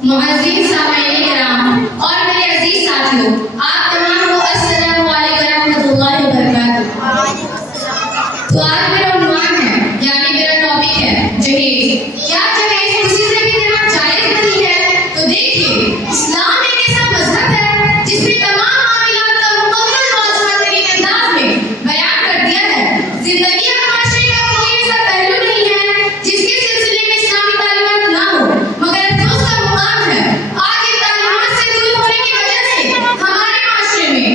मुअज़्ज़िज़ सामईन किराम और मेरे अजीज साथियों, आप तमाम को अस्सलामु अलैकुम रहमतुल्लाहि व बरकातुहू। तो आज मेरा उन्वान है, यानी मेरा टॉपिक है जहेज। क्या जहेज किसी से भी देना जायज नहीं है? तो देखिए, इस्लाम एक ऐसा मजहब है जिसमें तमाम मामलात का मुकम्मल वाज़ह तरीन अंदाज में बयान कर दिया है। जिंदगी और माशरे का कोई ऐसा पहलू नहीं है जिसके सिलसिले में इस्लामी तालीमात ना हो, मगर अफसोस का मुकाम है आज इन तालीमात से दूर होने की वजह से हमारे माशरे में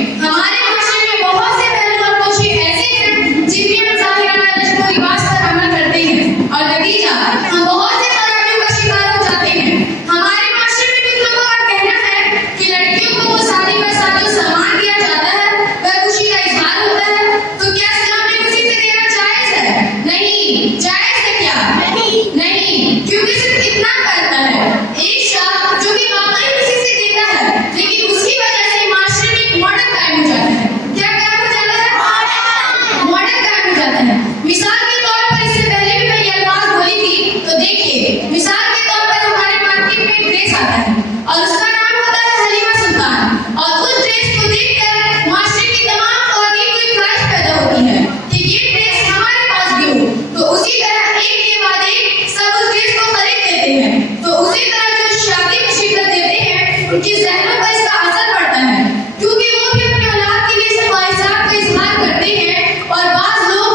बहुत से पहलू और कोशिशें ऐसे हैं जिनमें हम ज़ाहिराना रस्म व रिवाज पर अमल करते हैं और नतीजा हम बहुत से खराबियों का शिकार हो जाते हैं। हमारे माशरे में कुछ लोगों का कहना है कि लड़कियों को वो शादी पर जो सम्मान दिया जाता है वह खुशी का इजहार होता है। तो क्या इस्लाम में खुशी से देना जायज है? नहीं। जायज है क्या? नहीं, क्योंकि सिर्फ इतना करता है एक शख्स जो कि वाकई खुशी से देता है, लेकिन उसकी वजह से माशरे में एक मॉडल कायम हो जाता है। क्या कायम हो जाता है? मॉडल कायम हो जाता है। मिसाल के तौर पर, इससे पहले भी मैं ये अल्फाज बोली थी, तो देखिए, मिसाल के तौर पर हमारे मार्केट में एक ड्रेस आता है और उसका नाम होता है हलीमा सुल्तान, और उस ड्रेस को देखकर माशरे की तमाम खवातीन को एक ख्वाहिश पैदा होती है कि ये ड्रेस हमारे पास भी हो। तो उसी तरह एक के बाद एक सब उस ड्रेस को खरीद लेते हैं। तो उसी तरह जो शादी में शिरकत देते हैं उनकी ज़हनों पर इसका असर पड़ता है, क्योंकि वो भी अपने औलाद के लिए इस ख्वाहिशात का इजहार करते हैं। और बाज़ लोग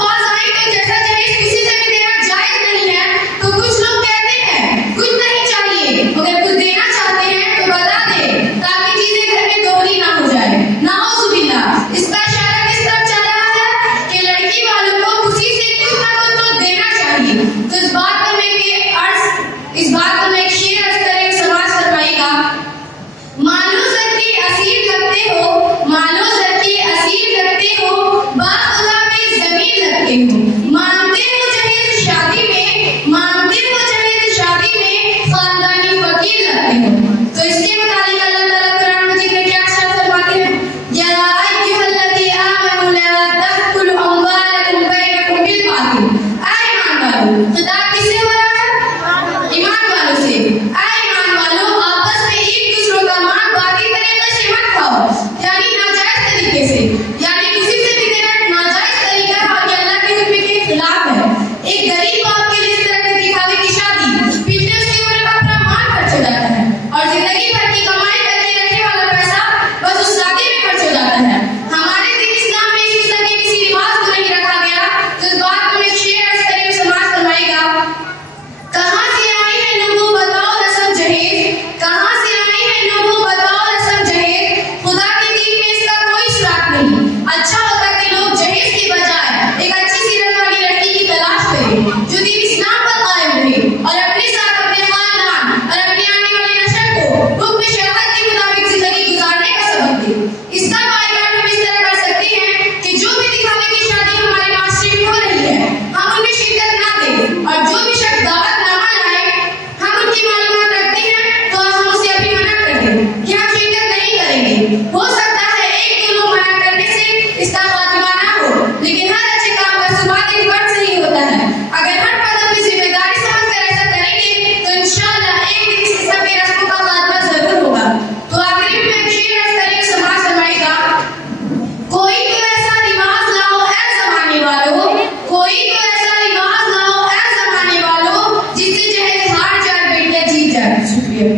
बाज़ आए कि जैसा जहेज किसी से भी देना जायज नहीं है, तो कुछ लोग कहते हैं कुछ नहीं चाहिए, मगर कुछ देना चाहते हैं तो बता दे ताकि चीजें घर में दोहरी ना हो जाए। नाउज़ुबिल्लाह। इसका इशारा किस तरफ चल रहा है कि लड़की वालों को खुशी से कुछ ना कुछ तो देना चाहिए। तो इस बात को मैं एक शेर अर्ज करके समाज फरमाएगा। मानो ज़र के असीर लगते हो, मानो ज़र के असीर लगते हो, बाखुदा पे ज़मीन लगते हो। मांगते हो जहेज शादी में, मांगते हो जहेज शादी में, खानदानी फकीर लगते हो। तो इसके मुताबिक अल्लाह ताला कुरान मजीद में क्या इरशाद फरमाते हैं? या अय्युहल्लज़ी आमनू ला तअकुलू अम्वालकुम बैनकुम बिल बातिल। ऐ ईमान वालों, खिताब किससे हो रहा है? ईमान वालों से। ऐ ईमान वालों, आपस में एक दूसरों का माल बातिल तरीके से मत खाओ, यानी नाजायज तरीके से, यानी किसी से भी देना नाजायज तरीका है और ये अल्लाह के हुक्म के खिलाफ है। एक गरीब बाप के लिए इस तरह के दिखावे की शादी पिछले उसके ऊपर अपना माल खर्च हो जाता है और जिंदगी भर की कमाई करके रखने वाला पैसा बस उस शादी में खर्च हो जाता है। हमारे दिन इस्लाम में इस किस्म के किसी रिवाज को नहीं रखा गया। तो इस बात को एक शेर अर्ज करके समाज फरमाएगा। कहाँ से आई है लोगों बताओ रस्म जहेज, कहाँ से आई है लोगों बताओ रस्म जहेज, खुदा के दीन में इसका कोई सुराग नहीं। अच्छा होता कि लोग जहेज के बजाय एक अच्छी सीरत वाली लड़की की तलाश करें जो दीन इस्लाम पर कायम रहे और अपने साथ अपने खानदान और अपने आने वाले नस्ल को हुक्म शरीयत के मुताबिक जिंदगी गुजारने का सबक दे। इसका पायदान हम इस तरह कर सकते हैं कि जो भी दिखावे की शादी हमारे माशरे में हो रही है हम उनमें शिरकत ना दें, और जो भी शख्स दावतनामा लाए हम उनकी मालूमात रखते हैं तो हम उसे अभी मना कर दें कि हम शिरकत नहीं करेंगे। हो सकता है एक दो लोग मना करने से इसका खात्मा ना हो, लेकिन हर अच्छे काम का शुरुआत एक वर्ड से ही होता है। अगर हर पद अपनी जिम्मेदारी समझकर ऐसा करेंगे तो इंशाअल्लाह एक दिन इस किस्म के रस्मों का खात्मा जरूर होगा। तो आखिरी में एक शेर अर्ज करके समाज फरमाएगा। कोई तो ऐसा रिवाज लाओ ऐ ज़माने वालों, कोई तो ऐसा रिवाज लाओ ऐ ज़माने वालों, जिससे जहेज हार जाए बेटियां जीत जाए। शुक्रिया।